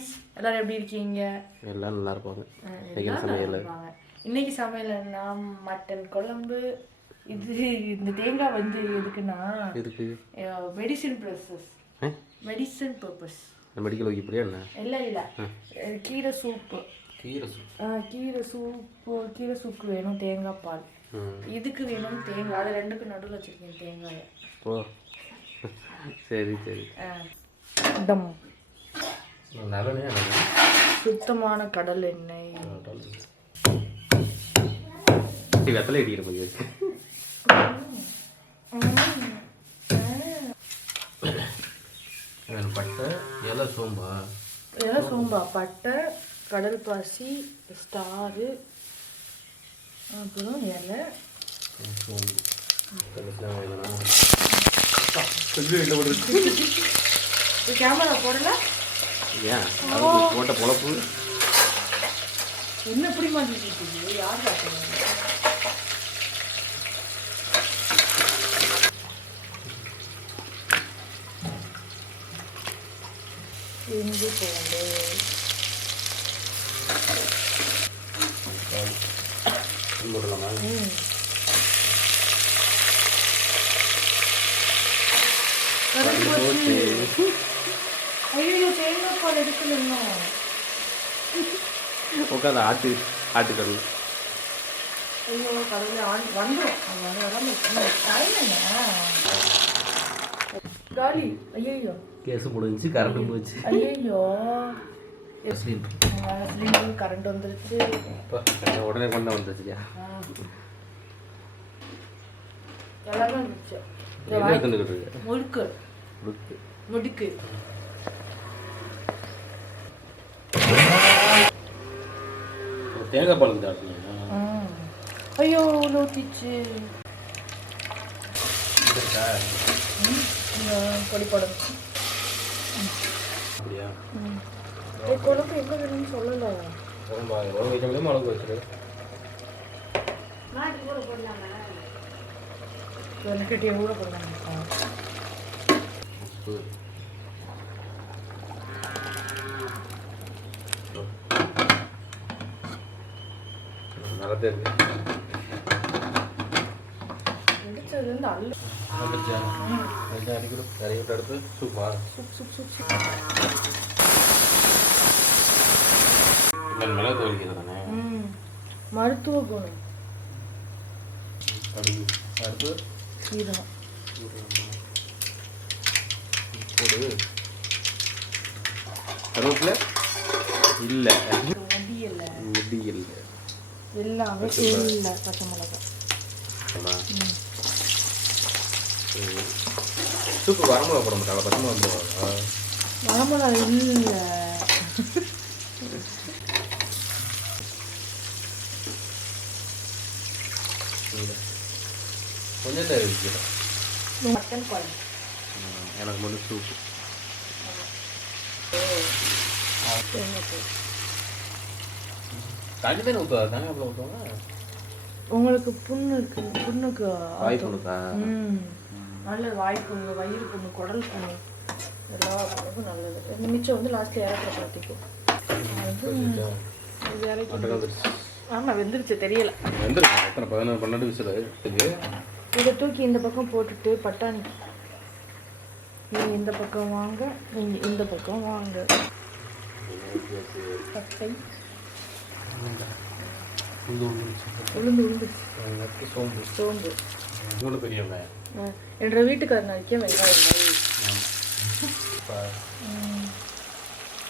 Friends, எல்லாரும் எப்படி இருக்கீங்க? எல்லாம் நல்லா இருப்பாங்க. இன்னைக்கு சமையல்னா மட்டன் குழம்பு. இந்த தேங்காய் வந்து எதுக்குன்னா மெடிசின் பர்பஸ். மெடிக்கல் வைக்க போறியா என்ன? இல்லை கீரை சூப்பு. கீரை சூப்பு வேணும், தேங்காய் பால். இதுக்கு வேணும் தேங்காய். அது ரெண்டுக்கு நடுவில் வச்சிருக்கேன் தேங்காயை. ஓ சரி சரி. சுத்தமான கடல் எண்ணெய். வெத்தலை அடிக்கிற மாதிரி பட்டை இலை சோம்பா பட்டை, கடல் பாசி, ஸ்டாரு, அப்புறம் இலை சோம்பு. கேமரா போடல ஏன் போட்ட பொழப்பு என்ன எப்படி மாட்டிட்டு யார் பார்க்கணும்? இஞ்சி பூண்டு போடலாமா? ஐயோ, தேங்காய் பால் எடுக்கணும். உட்காந்து ஆட்டுக்கடல். ஐயோ கடவுளே, வந்துடும். காலி. ஐயோ கேஸ் முடிஞ்சு, கரண்ட் போச்சு. ஐயோ சிலிண்டர் கரண்ட் வந்துருச்சு. உடனே கொண்டு வந்துருச்சுயா. எல்லாமே வந்துருச்சு. முடுக்கு தேங்காய் பால் தான். ஐயோ ஊற்றிச்சு. பொடிப்படம் அப்படியா? குழம்பு எங்கே வேணும்னு சொல்லலை. மிளகு வச்சுரு. வெனக்கட்டியை கூட போடலாம். மருத்துவ குணம். கருவேப்பிலை இல்லை, முடியல எல்லாமே இல்லை. பச்சை மிளகாய். சூப்பு வரமிளகா போட மாட்டாங்க, பச்சை மிளகா போடுவாங்க. வரமிளகா இல்லை. கொஞ்சம் தான் இருக்கிறேன். மட்டன் குழம்பு எனக்கு மட்டும் சூப்பு. தண்ணி தானே ஊற்றுவா? தண்ணி அவ்வளோ ஊற்றுவாங்க. உங்களுக்கு புண்ணு இருக்கு, புண்ணுக்கு வாய் புண்ணுக்கா? நல்ல வாய் புண்ணு, வயிறு புண்ணு, குடல் புண்ணு, எல்லா புண்ணுக்கும் நல்லது. இந்த மிச்சம் வந்து லாஸ்ட்டில் இறக்குற பார்த்திக்கும். ஆமாம் வெந்துருச்சு, தெரியலை. வெந்துருச்சு. எத்தனை 11-12 விசில். இதை தூக்கி இந்த பக்கம் போட்டுட்டு பட்டாணி நீங்கள் இந்த பக்கம் வாங்க, நீங்கள் இந்த பக்கம் வாங்க. பட்டை உளுந்து சோம்பு பெரிய என்ற வீட்டுக்காரர் நடிக்க வெங்காயம்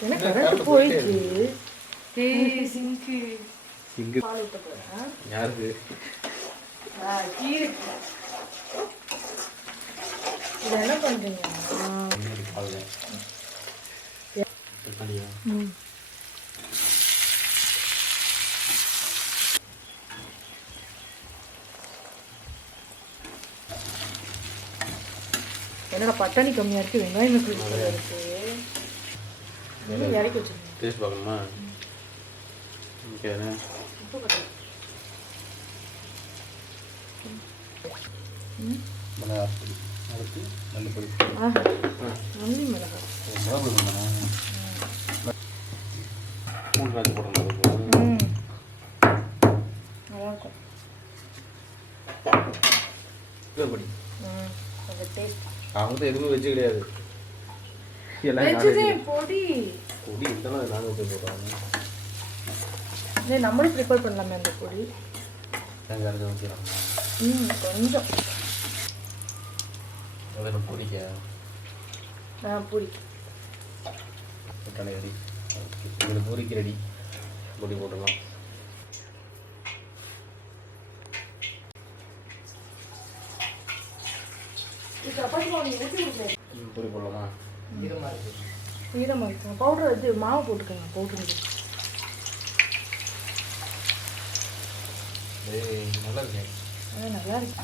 எனக்கு கரண்ட் போயிடுச்சு. பால் ஊற்ற போகிறேன். யாருக்கு? இது என்ன பண்ணுறீங்க? என்னடா பட்டாணி கம்மியாக இருக்குது, வெங்காயம் இருக்குது. இறக்கி வச்சுருங்க. டேஸ்ட் பார்க்கணுமா? உப்பு கட்டணும். மிளகாய் அடுத்து நல்ல பொடி. நல்லி மிளகாய். மொத்தம் எதுவுமே வெஜ்ஜு கிடையாது. எல்லாம் வெஜ்ஜுதே நான்வெஜ். பொடி. பொடி இதெல்லாம் நான்வெஜ் போடுறாங்க. நம்மளும் ப்ரிப்பேர் பண்ணலாமே அந்த பொடி. தேங்காய் அரைச்சி வச்சுக்கிறாங்க. கொஞ்சம் அதில் பொடிக்க பொடி பட்டாணி ரெடி. இதில் பூரிக்கு ரெடி. பொடி போட்டுடலாம். பொடி போடலாமா? ஈரமாக இருக்கும். பவுடர் இது மாவு போட்டுக்கோங்க. பவுடர் நல்லா இருக்கேன். நல்லா இருக்கு.